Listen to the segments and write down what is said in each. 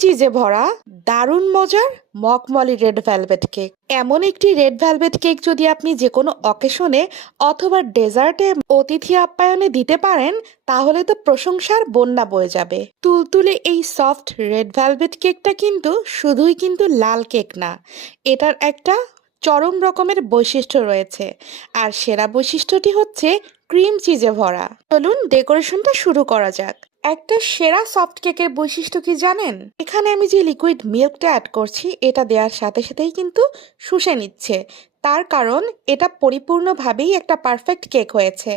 চিজে ভরা, দারুণ মজার মকমলি রেড ভেলভেট কেক। এমন একটি রেড ভেলভেট কেক যদি আপনি যে কোনো অকেশনে অথবা ডেজার্টে অতিথি আপ্যায়নে দিতে পারেন, তাহলে তো প্রশংসার বন্যা বয়ে যাবে। তুলতুলে এই সফট রেড ভেলভেট কেকটা কিন্তু শুধুই কিন্তু লাল কেক না, এটার একটা চরম রকমের বৈশিষ্ট্য রয়েছে। আর সেরা বৈশিষ্ট্যটি হচ্ছে ক্রিম চিজে ভরা। চলুন ডেকোরেশনটা শুরু করা যাক। একটা সেরা সফট কেকের বৈশিষ্ট্য কি জানেন? এখানে আমি যে লিকুইড মিল্কটা অ্যাড করছি, এটা দেওয়ার সাথে সাথেই কিন্তু শুষে নিচ্ছে। তার কারণ এটা পরিপূর্ণভাবেই একটা পারফেক্ট কেক হয়েছে।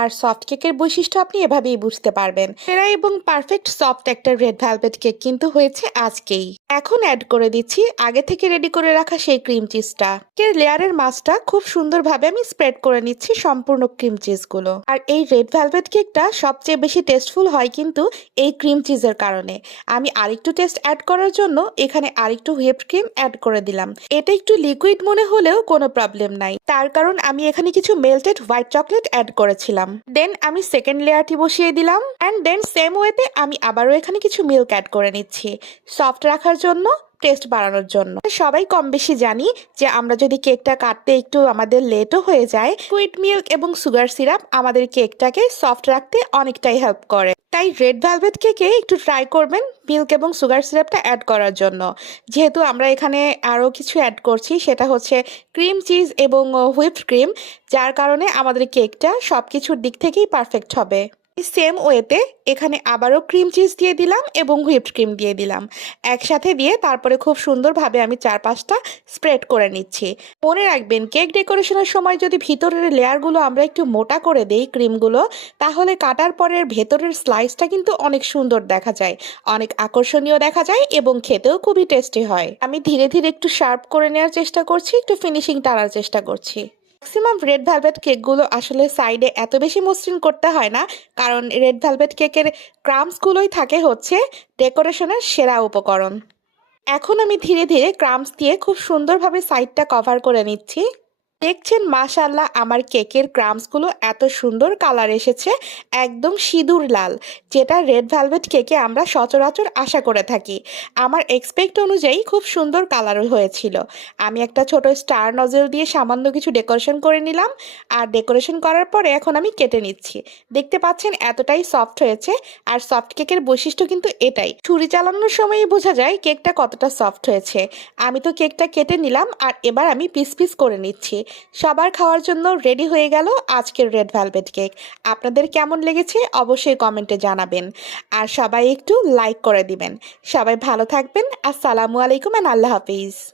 আর সফট কেকের বৈশিষ্ট্য আপনি এভাবেই বুঝতে পারবেন। সেরা এবং পারফেক্ট সফট একটা রেড ভ্যালভেট কেক কিন্তু হয়েছে আজকেই। এখন অ্যাড করে দিচ্ছি আগে থেকে রেডি করে রাখা সেই ক্রিম চিজটা কেকের লেয়ারের মাছটা খুব সুন্দরভাবে আমি স্প্রেড করে নিচ্ছি সম্পূর্ণ ক্রিম চিজগুলো আর এই রেড ভ্যালভেট কেকটা সবচেয়ে বেশি টেস্টফুল হয় কিন্তু এই ক্রিম চিজের কারণে। আমি আরেকটু টেস্ট অ্যাড করার জন্য এখানে আরেকটু হুইপড ক্রিম অ্যাড করে দিলাম। এটা একটু লিকুইড মনে হলেও কোনো প্রবলেম নাই। তার কারণ আমি এখানে কিছু মেল্টেড হোয়াইট চকলেট অ্যাড করেছিলাম। দেন আমি সেকেন্ড লেয়ারটি বসিয়ে দিলাম। অ্যান্ড দেন সেম ওয়েতে আমি আবারও এখানে কিছু মিল্ক অ্যাড করে নিচ্ছি। সফট রাখার জন্য টেস্ট বাড়ানোর জন্য। সবাই কম বেশি জানি যে আমরা যদি কেকটা কাটতে একটু আমাদের লেটও হয়ে যায় সুইট মিল্ক এবং সুগার সিরাপ আমাদের কেকটাকে সফট রাখতে অনেকটাই হেল্প করে। তাই রেড ভেলভেট কেকে একটু ট্রাই করবেন মিল্ক এবং সুগার সিরাপটা অ্যাড করার জন্য। যেহেতু আমরা এখানে আরও কিছু অ্যাড করছি, সেটা হচ্ছে ক্রিম চিজ এবং হুইপড ক্রিম যার কারণে আমাদের কেকটা সব কিছুর দিক থেকেই পারফেক্ট হবে। সেম ওয়েতে এখানে আবারও ক্রিম চিজ দিয়ে দিলাম এবং হুইপড ক্রিম দিয়ে দিলাম। একসাথে দিয়ে তারপরে খুব সুন্দরভাবে আমি চারপাশটা স্প্রেড করে নিচ্ছি। মনে রাখবেন কেক ডেকোরেশনের সময় যদি ভিতরের লেয়ারগুলো আমরা একটু মোটা করে দেই ক্রিমগুলো তাহলে কাটার পরের ভেতরের স্লাইসটা কিন্তু অনেক সুন্দর দেখা যায়, অনেক আকর্ষণীয় দেখা যায় এবং খেতেও খুবই টেস্টি হয়। আমি ধীরে ধীরে একটু শার্প করে নেওয়ার চেষ্টা করছি, একটু ফিনিশিং টানার চেষ্টা করছি। ম্যাক্সিমাম রেড ভেলভেট কেকগুলো আসলে সাইডে এত বেশি মসৃণ করতে হয় না, কারণ রেড ভেলভেট কেকের ক্রামসগুলোই থাকে হচ্ছে ডেকোরেশনের সেরা উপকরণ। এখন আমি ধীরে ধীরে ক্রামস দিয়ে খুব সুন্দরভাবে সাইডটা কভার করে নিচ্ছি। দেখছেন মাশাল্লাহ আমার কেকের ক্রামসগুলো এত সুন্দর কালার এসেছে, একদম সিঁদুর লাল, যেটা রেড ভ্যালভেট কেকে আমরা সচরাচর আশা করে থাকি। আমার এক্সপেক্ট অনুযায়ী খুব সুন্দর কালার হয়েছিল। আমি একটা ছোট স্টার নজেল দিয়ে সামান্য কিছু ডেকোরেশন করে নিলাম, আর ডেকোরেশন করার পরে এখন আমি কেটে নিচ্ছি। দেখতে পাচ্ছেন, এতটাই সফট হয়েছে, আর সফট কেকের বৈশিষ্ট্য কিন্তু এটাই। ছুরি চালানোর সময়ই বোঝা যায় কেকটা কতটা সফট হয়েছে। আমি তো কেকটা কেটে নিলাম, আর এবার আমি পিস পিস করে নিচ্ছি। সবার খাওয়ার জন্য রেডি হয়ে গেল আজকের রেড ভেলভেট কেক আপনাদের কেমন লেগেছে অবশ্যই কমেন্টে জানাবেন। আর সবাই একটু লাইক করে দিবেন। সবাই ভালো থাকবেন। আসসালামু আলাইকুম অ্যান্ড আল্লাহ হাফিজ।